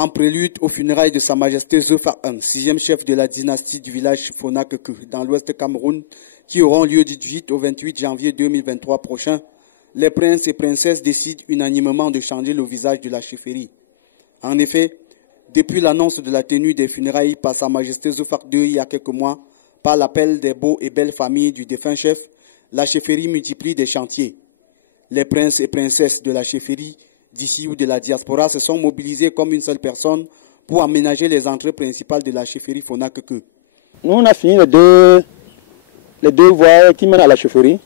En prélude aux funérailles de Sa Majesté Zephyr I, 6e chef de la dynastie du village Fonakeke dans l'ouest Cameroun, qui auront lieu du 18 au 28 janvier 2023 prochain, les princes et princesses décident unanimement de changer le visage de la chefferie. En effet, depuis l'annonce de la tenue des funérailles par Sa Majesté Zephyr II il y a quelques mois, par l'appel des beaux et belles familles du défunt chef, la chefferie multiplie des chantiers. Les princes et princesses de la chefferie d'ici ou de la diaspora se sont mobilisés comme une seule personne pour aménager les entrées principales de la chefferie Fonakeke. Nous, on a fini les deux voies qui mènent à la chefferie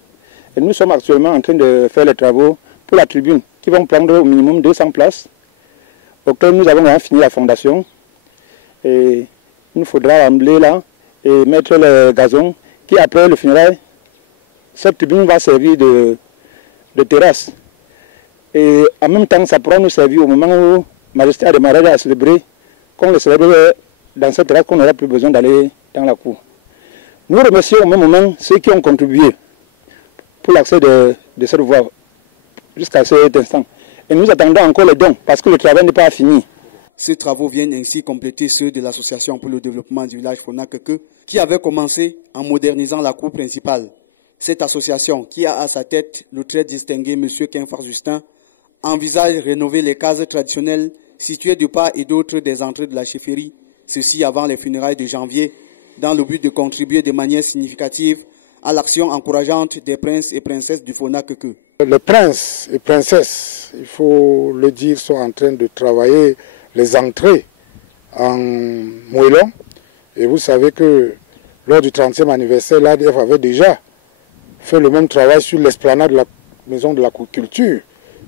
et nous sommes actuellement en train de faire les travaux pour la tribune qui vont prendre au minimum 200 places auxquelles nous avons fini la fondation. Et il nous faudra embellir là et mettre le gazon qui, après le funérail, cette tribune va servir de terrasse. Et en même temps, ça pourra nous servir au moment où Majesté a démarré à célébrer, qu'on le célèbre dans cette terrasse, qu'on n'aura plus besoin d'aller dans la cour. Nous remercions au même moment ceux qui ont contribué pour l'accès de cette voie jusqu'à cet instant. Et nous attendons encore les dons parce que le travail n'est pas fini. Ces travaux viennent ainsi compléter ceux de l'Association pour le développement du village Fonakeke qui avait commencé en modernisant la cour principale. Cette association, qui a à sa tête le très distingué M. Quinfar Justin, envisage rénover les cases traditionnelles situées de part et d'autre des entrées de la chefferie, ceci avant les funérailles de janvier, dans le but de contribuer de manière significative à l'action encourageante des princes et princesses du Fonakeke. Les princes et princesses, il faut le dire, sont en train de travailler les entrées en moellon. Et vous savez que lors du 30e anniversaire, l'ADF avait déjà fait le même travail sur l'esplanade de la maison de la culture.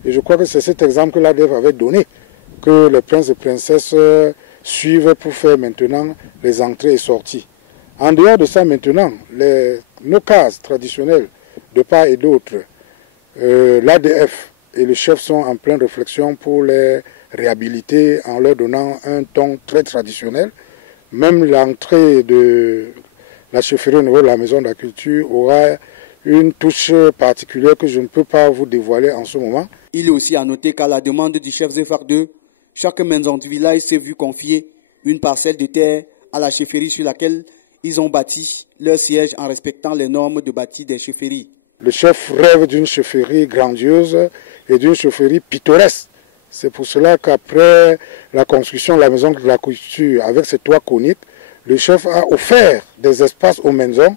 Et je crois que c'est cet exemple que l'ADF avait donné, que les princes et princesses suivent pour faire maintenant les entrées et sorties. En dehors de ça maintenant, nos cases traditionnelles de part et d'autre, l'ADF et le chef sont en pleine réflexion pour les réhabiliter en leur donnant un ton très traditionnel. Même l'entrée de la chefferie au niveau de la maison de la culture aura une touche particulière que je ne peux pas vous dévoiler en ce moment. Il est aussi à noter qu'à la demande du chef Zephyr II, chaque maison du village s'est vu confier une parcelle de terre à la chefferie sur laquelle ils ont bâti leur siège en respectant les normes de bâti des chefferies. Le chef rêve d'une chefferie grandiose et d'une chefferie pittoresque. C'est pour cela qu'après la construction de la maison de la culture avec ses toits coniques, le chef a offert des espaces aux maisons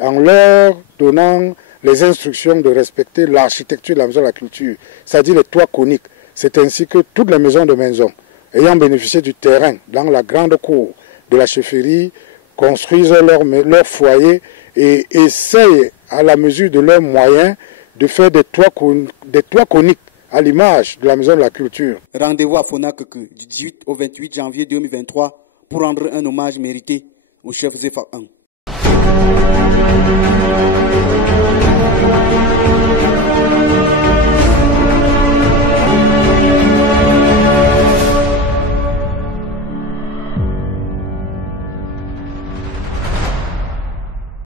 en leur donnant les instructions de respecter l'architecture de la maison de la culture, c'est-à-dire les toits coniques. C'est ainsi que toutes les maisons de maison, ayant bénéficié du terrain dans la grande cour de la chefferie, construisent leur foyer et essayent, à la mesure de leurs moyens, de faire des toits coniques à l'image de la maison de la culture. Rendez-vous à Fonakeke du 18 au 28 janvier 2023 pour rendre un hommage mérité au chef Zephyr I.